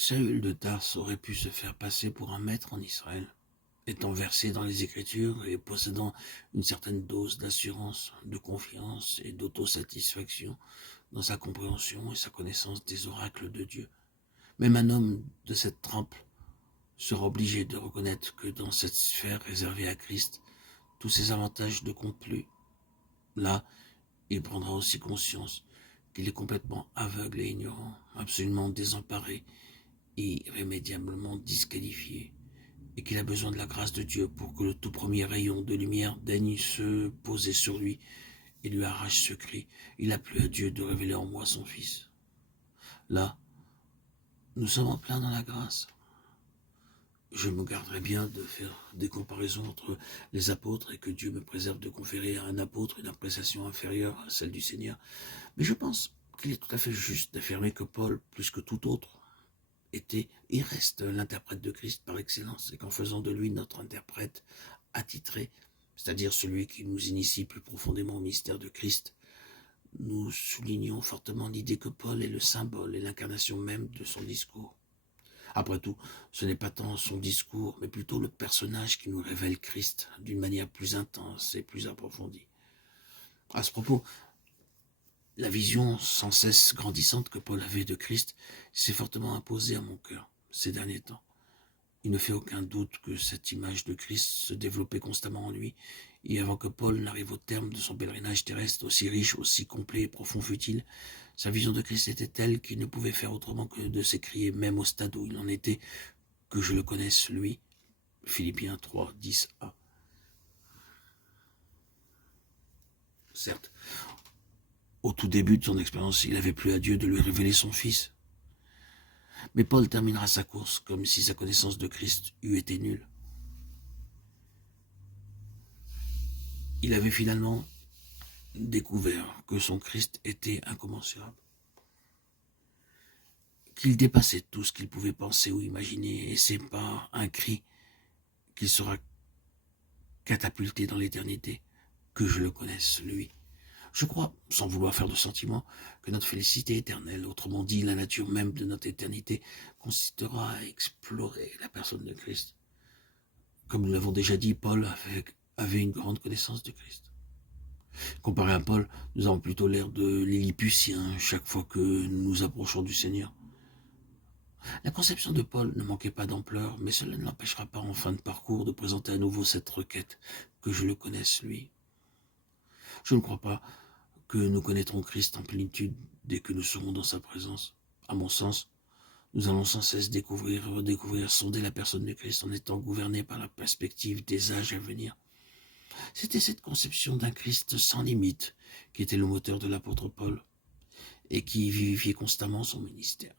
Saül de Tarse aurait pu se faire passer pour un maître en Israël, étant versé dans les Écritures et possédant une certaine dose d'assurance, de confiance et d'autosatisfaction dans sa compréhension et sa connaissance des oracles de Dieu. Même un homme de cette trempe sera obligé de reconnaître que dans cette sphère réservée à Christ, tous ces avantages ne comptent plus. Là, il prendra aussi conscience qu'il est complètement aveugle et ignorant, absolument désemparé, irrémédiablement disqualifié, et qu'il a besoin de la grâce de Dieu pour que le tout premier rayon de lumière daigne se poser sur lui et lui arrache ce cri. Il a plu à Dieu de révéler en moi son Fils. Là, nous sommes en plein dans la grâce. Je me garderai bien de faire des comparaisons entre les apôtres et que Dieu me préserve de conférer à un apôtre une appréciation inférieure à celle du Seigneur. Mais je pense qu'il est tout à fait juste d'affirmer que Paul, plus que tout autre, était et reste l'interprète de Christ par excellence, et qu'en faisant de lui notre interprète attitré, c'est-à-dire celui qui nous initie plus profondément au mystère de Christ, nous soulignons fortement l'idée que Paul est le symbole et l'incarnation même de son discours. Après tout, ce n'est pas tant son discours, mais plutôt le personnage qui nous révèle Christ d'une manière plus intense et plus approfondie. À ce propos, la vision sans cesse grandissante que Paul avait de Christ s'est fortement imposée à mon cœur ces derniers temps. Il ne fait aucun doute que cette image de Christ se développait constamment en lui, et avant que Paul n'arrive au terme de son pèlerinage terrestre, aussi riche, aussi complet et profond fut-il, sa vision de Christ était telle qu'il ne pouvait faire autrement que de s'écrier, même au stade où il en était, que je le connaisse, lui. Philippiens 3, 10a. Certes, au tout début de son expérience, il avait plu à Dieu de lui révéler son Fils. Mais Paul terminera sa course comme si sa connaissance de Christ eût été nulle. Il avait finalement découvert que son Christ était incommensurable, qu'il dépassait tout ce qu'il pouvait penser ou imaginer, et c'est par un cri qu'il sera catapulté dans l'éternité, que je le connaisse, lui. Je crois, sans vouloir faire de sentiment, que notre félicité éternelle, autrement dit la nature même de notre éternité, consistera à explorer la personne de Christ. Comme nous l'avons déjà dit, Paul avait une grande connaissance de Christ. Comparé à Paul, nous avons plutôt l'air de Lilliputien chaque fois que nous nous approchons du Seigneur. La conception de Paul ne manquait pas d'ampleur, mais cela ne l'empêchera pas en fin de parcours de présenter à nouveau cette requête, que je le connaisse lui. Je ne crois pas que nous connaîtrons Christ en plénitude dès que nous serons dans sa présence. À mon sens, nous allons sans cesse découvrir, redécouvrir, sonder la personne de Christ en étant gouvernés par la perspective des âges à venir. C'était cette conception d'un Christ sans limite qui était le moteur de l'apôtre Paul et qui vivifiait constamment son ministère.